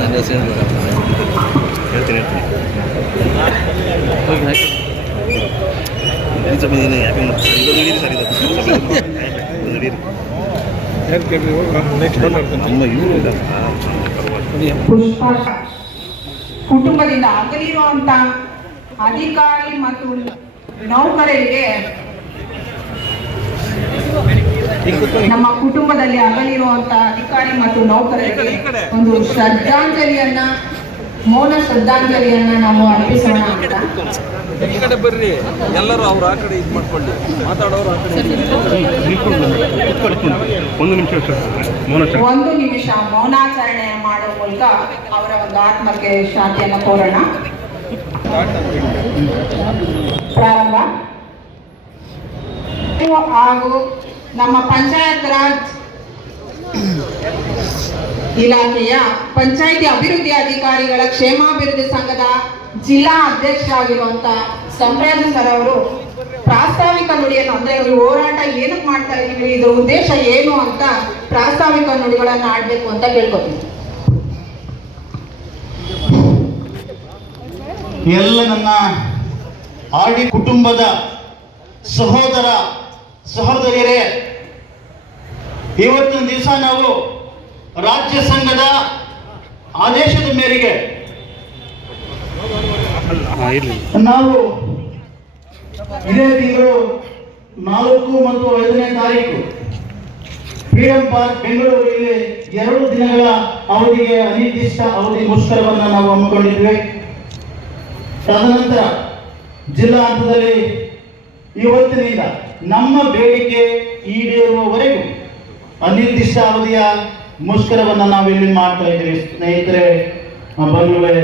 ನನ್ನ ಹೆಸರು ಹೇಳ್ತೀನಿ ಹೇಳ್ತೀನಿ ಏನು ಯಾಕೆ ಮಾಡ್ತಾರೆ ಇದು ನಡೀರಿ ಸರ್ ಇದು ನಡೀರಿ ಇಲ್ಲ ಪುಷ್ಪ ಕುಟುಂಬದಿಂದ ಅಗಲಿರುವಂತ ಅಧಿಕಾರಿ ಮತ್ತು ನೌಕರರಿಗೆ ನಮ್ಮ ಕುಟುಂಬದಲ್ಲಿ ಅಗಲಿರುವಂತಹ ಅಧಿಕಾರಿ ಮತ್ತು ನೌಕರರಿಗೆ ಒಂದು ಶ್ರದ್ಧಾಂಜಲಿಯನ್ನ ಮೌನ ಶ್ರದ್ಧಾಂಜಲಿಯನ್ನ ನಾವು ಅರ್ಪಿಸೋಣ ಅಂತ. ಈ ಕಡೆ ಬರ್ರಿ. ಎಲ್ಲರೂ ಅವ್ರು ಆ ಕಡೆ ಇದು ಮಾಡ್ಕೊಳ್ಳಿ. ಮಾತಾಡೋರು ಆ ಕಡೆ ಒಂದು ನಿಮಿಷ ಒಂದು ನಿಮಿಷ ಮೌನಾಚರಣೆ ಮಾಡೋ ಮೂಲಕ ಅವರ ಒಂದು ಆತ್ಮಕ್ಕೆ ಶಾಂತಿಯನ್ನು ಕೋರೋಣ. ಪ್ರಾರಂಭ. ಹಾಗೂ ನಮ್ಮ ಪಂಚಾಯತ್ ರಾಜ್ ಇಲಾಖೆಯ ಪಂಚಾಯಿತಿ ಅಭಿವೃದ್ಧಿ ಅಧಿಕಾರಿಗಳ ಕ್ಷೇಮಾಭಿವೃದ್ಧಿ ಸಂಘದ ಜಿಲ್ಲಾ ಅಧ್ಯಕ್ಷರಾಗಿರುವಂತ ಸಂರಾಜ್ ಸರ್ ಅವರು ಪ್ರಾಸ್ತಾವಿಕ ನುಡಿಯನ್ನು, ಅಂದ್ರೆ ಹೋರಾಟ ಏನಕ್ಕೆ ಮಾಡ್ತಾ ಇದ್ದೀವಿ ಇದ್ರ ಉದ್ದೇಶ ಏನು ಅಂತ ಪ್ರಾಸ್ತಾವಿಕ ನುಡಿಗಳನ್ನ ಆಡ್ಬೇಕು ಅಂತ ಕೇಳ್ಕೊತೀನಿ. ಎಲ್ಲ ನನ್ನ ಆಡಿ ಕುಟುಂಬದ ಸಹೋದರ ಸಹೋದರಿಯರೇ ಇವತ್ತಿನ ದಿವಸ ನಾವು ರಾಜ್ಯ ಸಂಘದ ಆದೇಶದ ಮೇರೆಗೆ ನಾವು ಇದೇ ತಿಂಗಳು ನಾಲ್ಕು ಮತ್ತು ಐದನೇ ತಾರೀಕು ಫ್ರೀಡಂ ಪಾರ್ಕ್ ಬೆಂಗಳೂರಿನಲ್ಲಿ ಎರಡು ದಿನಗಳ ಅವಧಿಗೆ ಅನಿರ್ದಿಷ್ಟ ಅವಧಿ ಮುಷ್ಕರವನ್ನು ನಾವು ಹಮ್ಮಿಕೊಂಡಿದ್ವಿ ತದನಂತರ ಜಿಲ್ಲಾ ಹಂತದಲ್ಲಿ ಇವತ್ತಿನಿಂದ ನಮ್ಮ ಬೇಡಿಕೆ ಈಡೇರುವವರೆಗೂ ಅನಿರ್ದಿಷ್ಟ ಅವಧಿಯ ಮುಷ್ಕರವನ್ನು ನಾವು ಇಲ್ಲಿ ಮಾಡ್ತಾ ಇದ್ದೀವಿ. ಸ್ನೇಹಿತರೆ ಬಂಧುಗಳೇ,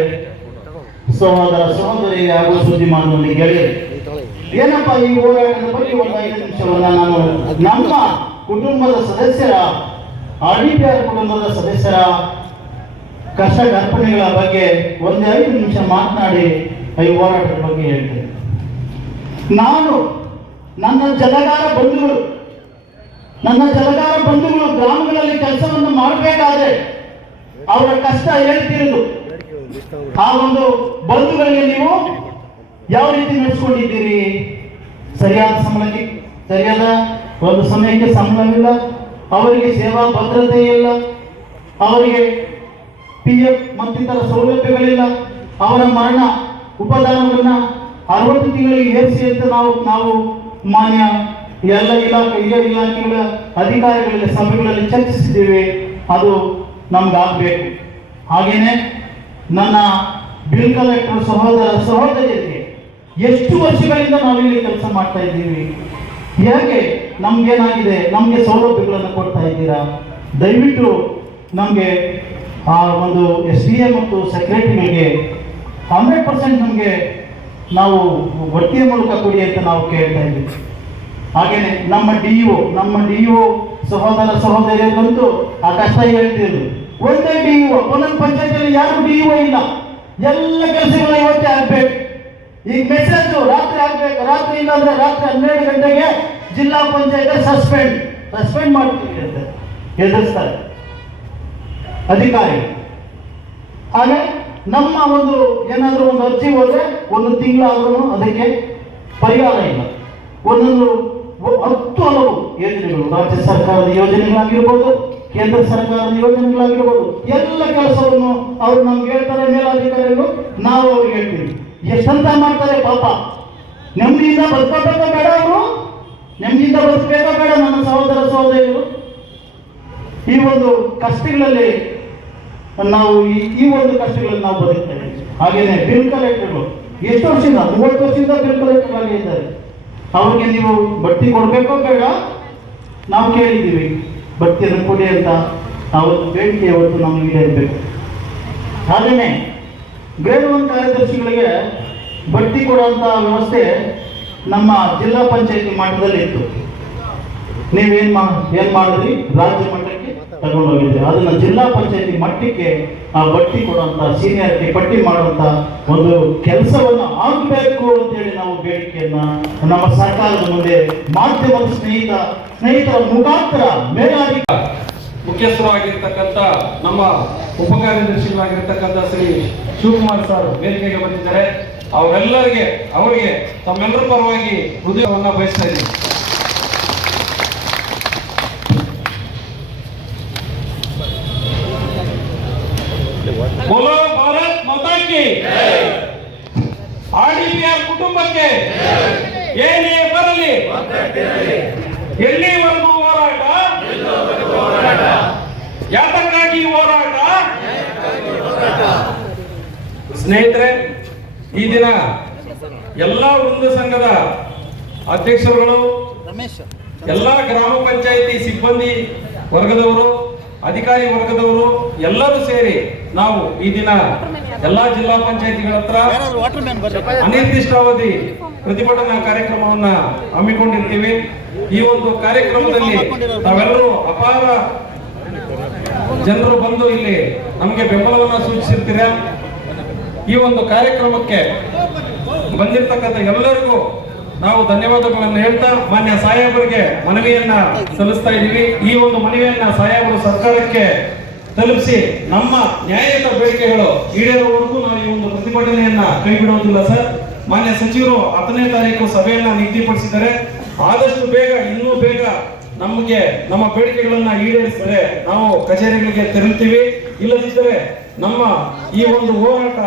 ಸಹೋದರ ಸಹೋದರಿ ಹಾಗೂ ಸುದ್ದಿ ಮಾಡುವಲ್ಲಿ ಗೆಳೆಯರು, ಏನಪ್ಪ ಈ ಹೋರಾಟದ ಬಗ್ಗೆ ಒಂದು ಐದು ನಿಮಿಷವನ್ನ ನಾನು ನಮ್ಮ ಕುಟುಂಬದ ಸದಸ್ಯರ ಆರ್ ಕುಟುಂಬದ ಸದಸ್ಯರ ಕಷ್ಟ ಅರ್ಪಣೆಗಳ ಬಗ್ಗೆ ಒಂದು ಐದು ನಿಮಿಷ ಮಾತನಾಡಿ ಈ ಹೋರಾಟದ ಬಗ್ಗೆ ಹೇಳ್ತೇನೆ. ನಾನು ನನ್ನ ಜಲಗಾರ ಬಂಧುಗಳು, ನನ್ನ ಜಲಗಾರ ಬಂಧುಗಳು ಗ್ರಾಮಗಳಲ್ಲಿ ಕೆಲಸವನ್ನು ಮಾಡಬೇಕಾದ್ರೆ ಅವರ ಕಷ್ಟ ಹೇಳ್ತಿರೋದು ಆ ಒಂದು ಬಂಧುಗಳಿಗೆ ನೀವು ಯಾವ ರೀತಿ ನಡೆಸ್ಕೊಂಡಿದ್ದೀರಿ? ಸರಿಯಾದ ಸಂಬಳಕ್ಕೆ, ಸರಿಯಾದ ಒಂದು ಸಮಯಕ್ಕೆ ಸಂಬಳವಿಲ್ಲ, ಅವರಿಗೆ ಸೇವಾ ಭದ್ರತೆ ಇಲ್ಲ, ಅವರಿಗೆ ಪಿ ಎಫ್ ಮತ್ತಿತರ ಸೌಲಭ್ಯಗಳಿಲ್ಲ, ಅವರ ಮರಣ, ಉಪದಾನವನ್ನ ಅರವತ್ತು ತಿಂಗಳಿಗೆ ಏರಿಸಿ ಅಂತ ನಾವು ನಾವು ಮಾನ್ಯ ಎಲ್ಲ ಇಲಾಖೆ ಇದೇ ಇಲಾಖೆಗಳ ಅಧಿಕಾರಿಗಳಲ್ಲಿ ಸಭೆಗಳಲ್ಲಿ ಚರ್ಚಿಸಿದ್ದೇವೆ. ಅದು ನಮ್ಗಾಗಬೇಕು. ಹಾಗೇನೆ ನನ್ನ ಬಿಲ್ ಕಲೆಕ್ಟರ್ ಸಹೋದರ ಸಹೋದರಿಯರಿಗೆ ಎಷ್ಟು ವರ್ಷಗಳಿಂದ ನಾವಿಲ್ಲಿ ಕೆಲಸ ಮಾಡ್ತಾ ಇದ್ದೀವಿ? ಹೇಗೆ ನಮ್ಗೇನಾಗಿದೆ? ನಮಗೆ ಸೌಲಭ್ಯಗಳನ್ನು ಕೊಡ್ತಾ ಇದ್ದೀರಾ? ದಯವಿಟ್ಟು ನಮಗೆ ಆ ಒಂದು ಎಸ್ ಡಿ ಎ ಮತ್ತು ಸೆಕ್ರೆಟರಿಗಳಿಗೆ ಹಂಡ್ರೆಡ್ ಪರ್ಸೆಂಟ್ ನಮಗೆ ನಾವು ಒಟ್ಟಿಗೆ ಮೂಲಕ ಕೊಡಿ ಅಂತ ನಾವು ಕೇಳ್ತಾ ಇದ್ದೀವಿ ಹಾಗೇನೆ ನಮ್ಮ ಡಿ ಒ ನಮ್ಮ ಡಿ ಒ ಸಹೋದರ ಸಹೋದರಿಯರಿಗಂತೂ ಆ ಕಷ್ಟ ಹೇಳ್ತಿದ್ರು. ಒಂದೇ ಡಿ ಒ ಒಂದೊಂದು ಪಂಚಾಯತಿಯಲ್ಲಿ ಯಾರು ಡಿ ಒ ಇಲ್ಲ. ಎಲ್ಲ ಕೆಲಸಗಳು ಇವತ್ತೇ ಆಗ್ಬೇಕು. ಈ ಮೆಸೇಜ್ ರಾತ್ರಿ ಆಗ್ಬೇಕು. ರಾತ್ರಿ ಇಲ್ಲ ಅಂದ್ರೆ ರಾತ್ರಿ ಹನ್ನೆರಡು ಗಂಟೆಗೆ ಜಿಲ್ಲಾ ಪಂಚಾಯತ್ ಸಸ್ಪೆಂಡ್. ಸಸ್ಪೆಂಡ್ ಮಾಡ್ತೀವಿ ಅಂತ ಎದುರಿಸ್ತಾರೆ. ಅಧಿಕಾರಿ. ಹಾಗೆ ನಮ್ಮ ಒಂದು ಏನಾದರೂ ಒಂದು ಅರ್ಜಿ ಹೋದ್ರೆ ಒಂದು ತಿಂಗಳಾದ್ರೂ ಅದಕ್ಕೆ ಪರಿಹಾರ ಇಲ್ಲ. ಒಂದೊಂದು ಹತ್ತು ಹಲವು ಯೋಜನೆಗಳು, ರಾಜ್ಯ ಸರ್ಕಾರದ ಯೋಜನೆಗಳಾಗಿರ್ಬೋದು, ಕೇಂದ್ರ ಸರ್ಕಾರದ ಯೋಜನೆಗಳಾಗಿರ್ಬೋದು, ಎಲ್ಲ ಕೆಲಸವನ್ನು ಅವರು ನಮ್ಗೆ ಹೇಳ್ತಾರೆ, ಮೇಲಾಧಿಕಾರಿಗಳು, ನಾವು ಅವ್ರಿಗೆ ಹೇಳ್ತೀವಿ. ಎಷ್ಟಂತ ಮಾಡ್ತಾರೆ ಪಾಪ. ನೆಮ್ಮದಿಯಿಂದ ಬದುಕಬೇಕ ಬೇಡ ಅವರು. ನೆಮ್ಮದಿಯಿಂದ ಬದುಕಬೇಕಾ ಬೇಡ ನನ್ನ ಸಹೋದರ ಸಹೋದರಿಯರು. ಈ ಒಂದು ಕಷ್ಟಗಳಲ್ಲಿ ನಾವು ಈ ಈ ಒಂದು ಕಷ್ಟಗಳನ್ನು ನಾವು ಬದುಕ್ತೇವೆ. ಹಾಗೇನೆ ಬಿಲ್ ಕಲೆಕ್ಟರ್ಗಳು ಎಷ್ಟು ವರ್ಷದಿಂದ? ಮೂವತ್ತು ವರ್ಷದಿಂದ ಬಿಲ್ ಕಲೆಕ್ಟರ್ ಆಗಿ ಇದ್ದಾರೆ. ಅವ್ರಿಗೆ ನೀವು ಬಡ್ತಿ ಕೊಡಬೇಕೋ ಬೇಡ? ನಾವು ಕೇಳಿದ್ದೀವಿ. ಬಡ್ತಿಯನ್ನು ಕೊಡಿ ಅಂತ ಅವತ್ತು ಬೇಡಿಕೆ ಅವತ್ತು ನಮಗೆ ಇರಬೇಕು. ಹಾಗೆಯೇ ಗ್ರೇಡ್ ಒನ್ ಕಾರ್ಯದರ್ಶಿಗಳಿಗೆ ಬಡ್ತಿ ಕೊಡುವಂಥ ವ್ಯವಸ್ಥೆ ನಮ್ಮ ಜಿಲ್ಲಾ ಪಂಚಾಯತಿ ಮಟ್ಟದಲ್ಲಿ ಇತ್ತು. ನೀವೇನು ಮಾ, ಏನು ಮಾಡಿದ್ರಿ? ರಾಜ್ಯ ಮಟ್ಟಕ್ಕೆ? ತಗೊಂಡೋಗಿದ್ರಿ ಅದನ್ನ ಜಿಲ್ಲಾ ಪಂಚಾಯತಿ ಮಟ್ಟಕ್ಕೆ, ಆ ಬಟ್ಟಿ ಕೊಡುವಂಥ ಸೀನಿಯಾರಿಟಿ ಪಟ್ಟಿ ಮಾಡುವಂತ ಒಂದು ಕೆಲಸವನ್ನ ಆಗಬೇಕು ಅಂತೇಳಿ ನಾವು ಬೇಡಿಕೆಯನ್ನ ನಮ್ಮ ಸರ್ಕಾರದ ಮುಂದೆ ಮಾಧ್ಯಮದ ಸ್ನೇಹಿತ, ಸ್ನೇಹಿತರ ಮುಖಾಂತರ ಮೇಲಾಗಿ ಮುಖ್ಯಸ್ಥರಾಗಿರ್ತಕ್ಕಂಥ ನಮ್ಮ ನಮ್ಮ ಉಪಕಾರ್ಯದರ್ಶಿಗಳಾಗಿರ್ತಕ್ಕಂಥ ಶ್ರೀ ಶಿವಕುಮಾರ್ ಸರ್ ಬೇಡಿಕೆಗೆ ಬಂದಿದ್ದಾರೆ. ಅವರೆಲ್ಲರಿಗೆ, ಅವರಿಗೆ ತಮ್ಮೆಲ್ಲರ ಪರವಾಗಿ ಹೃದಯವನ್ನ ಬಯಸ್ತಾ ಇದ್ದೀನಿ. ಏನೇ ಬರಲಿ ಎಲ್ಲಿವರೆಗೂ ಹೋರಾಟ, ಯಾತಕ್ಕಾಗಿ ಹೋರಾಟ? ಸ್ನೇಹಿತರೆ, ಈ ದಿನ ಎಲ್ಲ ಒಂದು ಸಂಘದ ಅಧ್ಯಕ್ಷರುಗಳು, ಎಲ್ಲ ಗ್ರಾಮ ಪಂಚಾಯಿತಿ ಸಿಬ್ಬಂದಿ ವರ್ಗದವರು, ಅಧಿಕಾರಿ ವರ್ಗದವರು, ಎಲ್ಲರೂ ಸೇರಿ ನಾವು ಈ ದಿನ ಎಲ್ಲಾ ಜಿಲ್ಲಾ ಪಂಚಾಯತಿಗಳ ಹತ್ರ ಅನಿರ್ದಿಷ್ಟಾವಧಿ ಪ್ರತಿಭಟನಾ ಕಾರ್ಯಕ್ರಮವನ್ನ ಹಮ್ಮಿಕೊಂಡಿರ್ತೀವಿ. ಈ ಒಂದು ಕಾರ್ಯಕ್ರಮದಲ್ಲಿ ತಾವೆಲ್ಲರೂ ಅಪಾರ ಜನರು ಬಂದು ಇಲ್ಲಿ ನಮಗೆ ಬೆಂಬಲವನ್ನ ಸೂಚಿಸಿರ್ತೀರ? ಈ ಒಂದು ಕಾರ್ಯಕ್ರಮಕ್ಕೆ ಬಂದಿರತಕ್ಕಂಥ ಎಲ್ಲರಿಗೂ ನಾವು ಧನ್ಯವಾದಗಳನ್ನು ಹೇಳ್ತಾ ಮಾನ್ಯ ಸಾಹೇಬರಿಗೆ ಮನವಿಯನ್ನ ಸಲ್ಲಿಸ್ತಾ ಇದ್ದೀವಿ. ಈ ಒಂದು ಮನವಿಯನ್ನ ಸಾಹೇಬರು ಸರ್ಕಾರಕ್ಕೆ ತಲುಪಿಸಿ ನಮ್ಮ ನ್ಯಾಯಯುತ ಬೇಡಿಕೆಗಳು ಈಡೇರುವವರೆಗೂ ನಾವು ಈ ಒಂದು ಪ್ರತಿಭಟನೆಯನ್ನ ಕೈ ಬಿಡುವುದಿಲ್ಲ ಸರ್. ಮಾನ್ಯ ಸಚಿವರು ಹತ್ತನೇ ತಾರೀಕು ಸಭೆಯನ್ನ ನಿಗದಿಪಡಿಸಿದ್ದಾರೆ. ಆದಷ್ಟು ಬೇಗ, ಇನ್ನೂ ಬೇಗ ನಮಗೆ ನಮ್ಮ ಬೇಡಿಕೆಗಳನ್ನ ಈಡೇರಿಸಿದರೆ ನಾವು ಕಚೇರಿಗಳಿಗೆ ತೆರಳುತ್ತೀವಿ. ಇಲ್ಲದಿದ್ದರೆ ನಮ್ಮ ಈ ಒಂದು ಹೋರಾಟ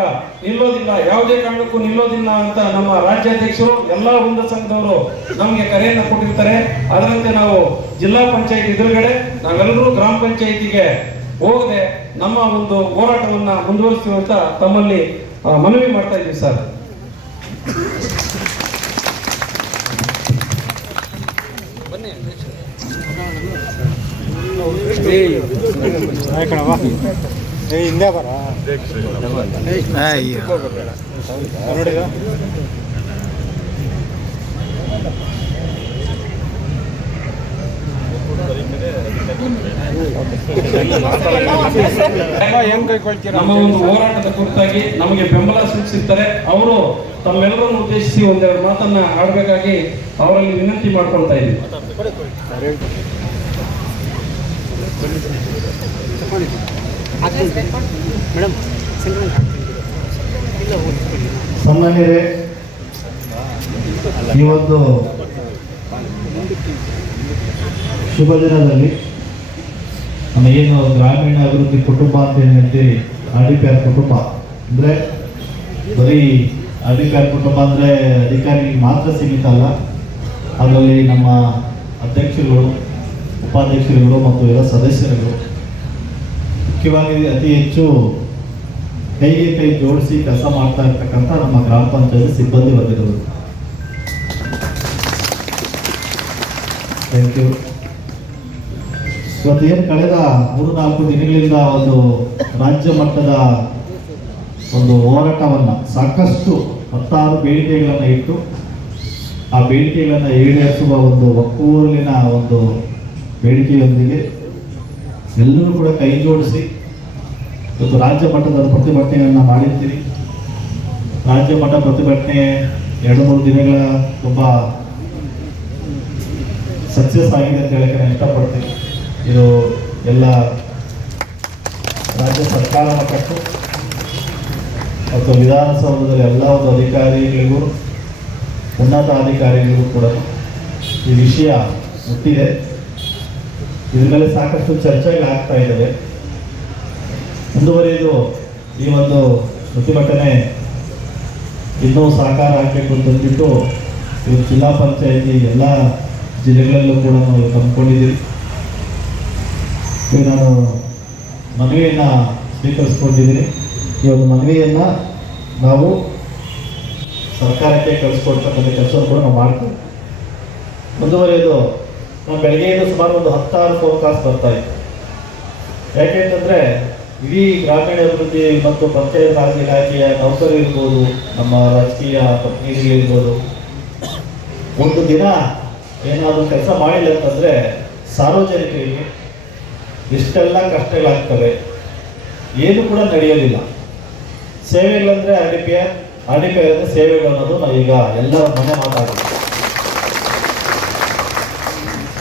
ನಿಲ್ಲೋದಿಲ್ಲ, ಯಾವುದೇ ಕಾರಣಕ್ಕೂ ನಿಲ್ಲೋದಿಲ್ಲ ಅಂತ ನಮ್ಮ ರಾಜ್ಯಾಧ್ಯಕ್ಷರು, ಎಲ್ಲಾ ವೃಂದ ಸಂಘದವರು ನಮಗೆ ಕರೆಯನ್ನು ಕೊಟ್ಟಿರ್ತಾರೆ. ಅದರಂತೆ ನಾವು ಜಿಲ್ಲಾ ಪಂಚಾಯತ್ ಎದುರುಗಡೆ ನಾವೆಲ್ಲರೂ ಗ್ರಾಮ ಪಂಚಾಯತಿಗೆ ಹೋಗದೆ ನಮ್ಮ ಒಂದು ಹೋರಾಟವನ್ನ ಮುಂದುವರಿಸ್ತೀವಿ ಅಂತ ತಮ್ಮಲ್ಲಿ ಮನವಿ ಮಾಡ್ತಾ ಇದ್ದೀವಿ ಸರ್ ನಮ್ಮ ಒಂದು ಹೋರಾಟದ ಕುರಿತಾಗಿ ನಮಗೆ ಬೆಂಬಲ ಸೂಚಿಸಿರ್ತಾರೆ ಅವರು ತಮ್ಮೆಲ್ಲರನ್ನು ಉದ್ದೇಶಿಸಿ ಒಂದೆರಡು ಮಾತನ್ನ ಆಡಬೇಕಾಗಿ ಅವರಲ್ಲಿ ವಿನಂತಿ ಮಾಡ್ಕೊಳ್ತಾ ಇದ್ದೀವಿ ಸನ್ಮಾನ್ಯರೇ ಇವತ್ತು ಶುಭ ದಿನದಲ್ಲಿ ನಮ್ಮ ಏನು ಗ್ರಾಮೀಣ ಅಭಿವೃದ್ಧಿ ಕುಟುಂಬ ಅಂತ ಏನು ಹೇಳ್ತೀವಿ ಆರ್ ಕುಟುಂಬ. ಅಂದರೆ ಬರೀ ಆರ್ ಕುಟುಂಬ ಅಂದರೆ ಅಧಿಕಾರಿಗೆ ಮಾತ್ರ ಸೀಮಿತ ಅಲ್ಲ, ಅದರಲ್ಲಿ ನಮ್ಮ ಅಧ್ಯಕ್ಷರುಗಳು, ಉಪಾಧ್ಯಕ್ಷರುಗಳು ಮತ್ತು ಎಲ್ಲ ಸದಸ್ಯರುಗಳು ಮುಖ್ಯವಾಗಿ ಅತಿ ಹೆಚ್ಚು ಕೈಗೆ ಕೈ ಜೋಡಿಸಿ ಕೆಲಸ ಮಾಡ್ತಾ ಇರ್ತಕ್ಕಂಥ ನಮ್ಮ ಗ್ರಾಮ ಪಂಚಾಯತ್ ಸಿಬ್ಬಂದಿ ವರ್ಗದವರು. ಥ್ಯಾಂಕ್ ಯು ಇವತ್ತು ಏನು ಕಳೆದ ಮೂರು ನಾಲ್ಕು ದಿನಗಳಿಂದ ಒಂದು ರಾಜ್ಯ ಮಟ್ಟದ ಒಂದು ಹೋರಾಟವನ್ನು ಸಾಕಷ್ಟು ಹತ್ತಾರು ಬೇಡಿಕೆಗಳನ್ನು ಇಟ್ಟು ಆ ಬೇಡಿಕೆಗಳನ್ನು ಈಡೇರಿಸುವ ಒಂದು ಒಕ್ಕೂರಿನ ಒಂದು ಬೇಡಿಕೆಯೊಂದಿಗೆ ಎಲ್ಲರೂ ಕೂಡ ಕೈ ಜೋಡಿಸಿ ಇವತ್ತು ರಾಜ್ಯ ಮಟ್ಟದ ಪ್ರತಿಭಟನೆಯನ್ನು ಮಾಡಿರ್ತೀರಿ. ರಾಜ್ಯ ಮಟ್ಟ ಪ್ರತಿಭಟನೆ ಎರಡು, ಮೂರು ದಿನಗಳ ತುಂಬ ಸಕ್ಸಸ್ ಆಗಿದೆ ಅಂತ ಹೇಳಕ್ಕೆ ನಾನು ಇಷ್ಟಪಡ್ತೀನಿ. ಇದು ಎಲ್ಲ ರಾಜ್ಯ ಸರ್ಕಾರ ಮಟ್ಟಕ್ಕೂ ಮತ್ತು ವಿಧಾನಸೌಧದಲ್ಲಿ ಎಲ್ಲ ಒಂದು ಅಧಿಕಾರಿಗಳಿಗೂ, ಉನ್ನತ ಅಧಿಕಾರಿಗಳಿಗೂ ಕೂಡ ಈ ವಿಷಯ ಮುಟ್ಟಿದೆ. ಇದ್ರ ಮೇಲೆ ಸಾಕಷ್ಟು ಚರ್ಚೆಗಳಾಗ್ತಾ ಇದ್ದಾವೆ. ಮುಂದುವರಿದು ಈ ಒಂದು ಪ್ರತಿಭಟನೆ ಇನ್ನೂ ಸಾಕಾರ ಆಗಬೇಕು ಅಂತಂದ್ಬಿಟ್ಟು ಇವತ್ತು ಜಿಲ್ಲಾ ಪಂಚಾಯತಿ ಎಲ್ಲ ಜಿಲ್ಲೆಗಳಲ್ಲೂ ಕೂಡ ನಾವು ತಂದ್ಕೊಂಡಿದ್ದೀವಿ. ನಾನು ಮನವಿಯನ್ನು ಸ್ವೀಕರಿಸ್ಕೊಂಡಿದ್ದೀನಿ. ಈ ಒಂದು ಮನವಿಯನ್ನು ನಾವು ಸರ್ಕಾರಕ್ಕೆ ಕಳಿಸ್ಕೊಡ್ತಕ್ಕಂಥ ಕೆಲಸವನ್ನು ಕೂಡ ನಾವು ಮಾಡ್ತೇವೆ. ಮುಂದುವರಿಯೋದು, ನಾವು ಬೆಳಗ್ಗೆಯಿಂದ ಸುಮಾರು ಒಂದು ಹತ್ತಾರು ಫೋನ್ ಕಾಲ್ಸ್ ಬರ್ತಾ ಇತ್ತು. ಯಾಕೆಂತಂದರೆ ಇಡೀ ಗ್ರಾಮೀಣ ಅಭಿವೃದ್ಧಿ ಮತ್ತು ಪಂಚಾಯತ್ ರಾಜ್ ಇಲಾಖೆಯ ನೌಕರರು ಇರ್ಬೋದು, ನಮ್ಮ ರಾಜಕೀಯ ಪ್ರತಿನಿಧಿಗಳಿರ್ಬೋದು ಒಂದು ದಿನ ಏನಾದರೂ ಕೆಲಸ ಮಾಡಿಲ್ಲ ಅಂತಂದರೆ ಸಾರ್ವಜನಿಕರಿಗೆ ಇಷ್ಟೆಲ್ಲ ಕಷ್ಟಗಳಾಗ್ತವೆ. ಏನು ಕೂಡ ನಡೆಯೋದಿಲ್ಲ ಸೇವೆಗಳಂದರೆ R D P R D P ಸೇವೆಗಳು ಅನ್ನೋದು ನಾವೀಗ ಎಲ್ಲ ಮನೆ ಮಾತಾಡೋದು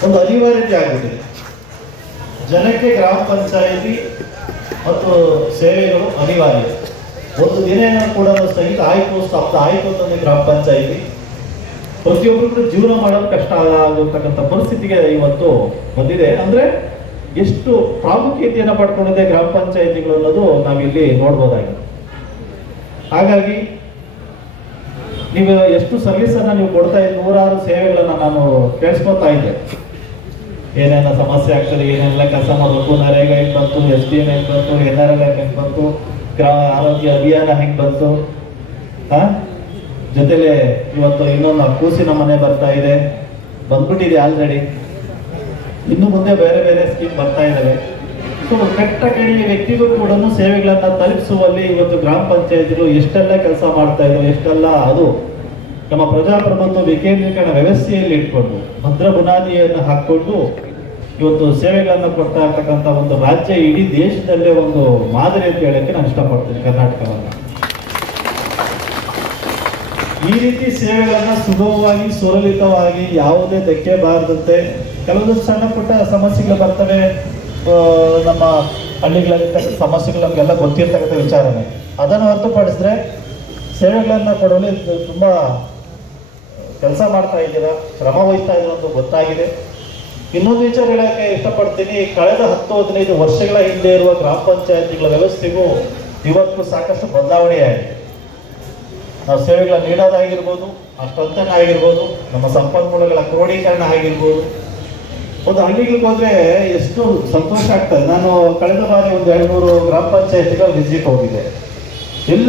ಒಂದು ಅನಿವಾರ್ಯತೆ ಆಗಿದೆ ಜನಕ್ಕೆ ಗ್ರಾಮ ಪಂಚಾಯಿತಿ ಮತ್ತು ಸೇವೆಗಳು ಅನಿವಾರ್ಯ. ಒಂದು ದಿನ ಕೂಡ ಸಹಿತ ಆಯ್ತು ಸ್ತಬ್ಧ ಆಯ್ತು ಗ್ರಾಮ ಪಂಚಾಯಿತಿ. ಪ್ರತಿಯೊಬ್ಬರು ಜೀವನ ಮಾಡೋದು ಕಷ್ಟ ಆಗಿರ್ತಕ್ಕಂಥ ಪರಿಸ್ಥಿತಿಗೆ ಇವತ್ತು ಬಂದಿದೆ. ಅಂದ್ರೆ ಎಷ್ಟು ಪ್ರಾಮುಖ್ಯತೆಯನ್ನು ಪಡ್ಕೊಂಡಿದೆ ಗ್ರಾಮ ಪಂಚಾಯಿತಿಗಳು ಅನ್ನೋದು ನಾವಿಲ್ಲಿ ನೋಡ್ಬೋದಾಗಿದೆ. ಹಾಗಾಗಿ ನೀವು ಎಷ್ಟು ಸರ್ವಿಸನ್ನು ನೀವು ಕೊಡ್ತಾ ಇದ್ದ ನೂರಾರು ಸೇವೆಗಳನ್ನು ನಾನು ಕೇಳಿಸ್ಕೊತಾ ಇದ್ದೆ. ಏನೇನ ಸಮಸ್ಯೆ ಆಗ್ತದೆ, ಏನೆಲ್ಲ ಕೆಲಸ ಮಾಡಬೇಕು, ನರೇಗಾ ಹೆಂಗೆ ಬಂತು, ಎಸ್ ಡಿ ಎಂ ಹೆಂಗೆ ಬಂತು, ಎನ್ ಆರ್ ಎಲ್ ಹೆಂಗೆ ಬಂತು ಗ್ರಾಮ ಆರೋಗ್ಯ ಅಭಿಯಾನ ಹೆಂಗ್ ಬಂತು ಹಾ ಜೊತೆಲೆ ಇವತ್ತು ಇನ್ನೊಂದು ಕೂಸಿನ ಮನೆ ಬರ್ತಾ ಇದೆ. ಬಂದ್ಬಿಟ್ಟಿದೆ ಆಲ್ರೆಡಿ ಇನ್ನು ಮುಂದೆ ಬೇರೆ ಬೇರೆ ಸ್ಕೀಮ್ ಬರ್ತಾ ಇದ್ದಾವೆ ಸೊ ಕೆಟ್ಟ ಕಡೆಯ ವ್ಯಕ್ತಿಗೂ ಕೂಡ ಸೇವೆಗಳನ್ನ ತಲುಪಿಸುವಲ್ಲಿ ಇವತ್ತು ಗ್ರಾಮ ಪಂಚಾಯತಿಗಳು ಎಷ್ಟೆಲ್ಲ ಕೆಲಸ ಮಾಡ್ತಾ ಇದ್ರು, ಎಷ್ಟೆಲ್ಲ ಅದು ನಮ್ಮ ಪ್ರಜಾಪ್ರಭುತ್ವ ವಿಕೇಂದ್ರೀಕರಣ ವ್ಯವಸ್ಥೆಯಲ್ಲಿ ಇಟ್ಕೊಂಡು, ಭದ್ರ ಬುನಾದಿಯನ್ನು ಹಾಕ್ಕೊಂಡು ಇವತ್ತು ಸೇವೆಗಳನ್ನು ಕೊಡ್ತಾ ಇರ್ತಕ್ಕಂಥ ಒಂದು ರಾಜ್ಯ ಇಡೀ ದೇಶದಲ್ಲೇ ಒಂದು ಮಾದರಿ ಅಂತ ಹೇಳಕ್ಕೆ ನಾನು ಇಷ್ಟಪಡ್ತೀನಿ ಕರ್ನಾಟಕವನ್ನು. ಈ ರೀತಿ ಸೇವೆಗಳನ್ನ ಸುಗಮವಾಗಿ ಸುಲಲಿತವಾಗಿ ಯಾವುದೇ ಧಕ್ಕೆ ಬಾರದಂತೆ ಕೆಲವೊಂದು ಸಣ್ಣ ಪುಟ್ಟ ಸಮಸ್ಯೆಗಳು ಬರ್ತವೆ. ನಮ್ಮ ಹಳ್ಳಿಗಳಲ್ಲಿ ಸಮಸ್ಯೆಗಳು ನಮಗೆಲ್ಲ ಗೊತ್ತಿರ್ತಕ್ಕಂಥ ವಿಚಾರನೆ. ಅದನ್ನು ಹೊರತುಪಡಿಸಿದ್ರೆ ಸೇವೆಗಳನ್ನು ಕೊಡಲು ತುಂಬಾ ಕೆಲಸ ಮಾಡ್ತಾ ಇದ್ದೀರಾ, ಶ್ರಮ ವಹಿಸ್ತಾ ಅಂತ ಗೊತ್ತಾಗಿದೆ. ಇನ್ನೊಂದು ವಿಚಾರ ಹೇಳಕ್ಕೆ ಇಷ್ಟಪಡ್ತೀನಿ, ಕಳೆದ ಹತ್ತು, ಹದಿನೈದು ವರ್ಷಗಳ ಹಿಂದೆ ಇರುವ ಗ್ರಾಮ ಪಂಚಾಯತಿಗಳ ವ್ಯವಸ್ಥೆಗೂ ಇವತ್ತು ಸಾಕಷ್ಟು ಬದಲಾವಣೆ ಆಗಿದೆ. ನಾವು ಸೇವೆಗಳ ನೀಡೋದಾಗಿರ್ಬೋದು ಅಷ್ಟೊಂತನ ಆಗಿರ್ಬೋದು, ನಮ್ಮ ಸಂಪನ್ಮೂಲಗಳ ಕ್ರೋಢೀಕರಣ ಆಗಿರ್ಬೋದು. ಒಂದು ಹಳ್ಳಿಗಳಿಗೆ ಹೋದ್ರೆ ಎಷ್ಟು ಸಂತೋಷ ಆಗ್ತದೆ. ನಾನು ಕಳೆದ ಬಾರಿ ಒಂದು ಎರಡು ಮೂರು ಗ್ರಾಮ ಪಂಚಾಯತಿಗಳ ವಿಸಿಟ್ ಹೋಗಿದ್ದೆ. ಎಲ್ಲೂ